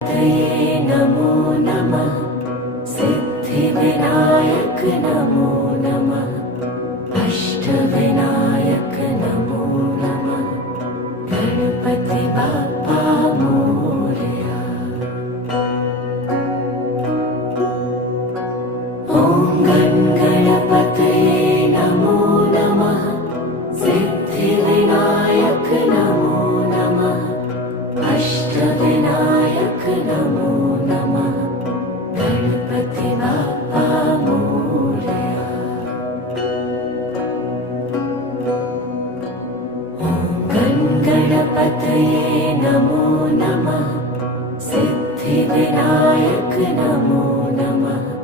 तये नमो नमः। सिद्धिविनायक नमो नमः। अष्टविनायक नमो नमः। गणपति बाप्पा मोरया। ॐ गणपतये नमो नमः। सिद्धिविनायक नमो नमः। अष्टविनायक नमो नमः। गणपति बाप्पा मोरया। ॐ गणपतये नमो नमः। सिद्धिविनायक नमो नमः।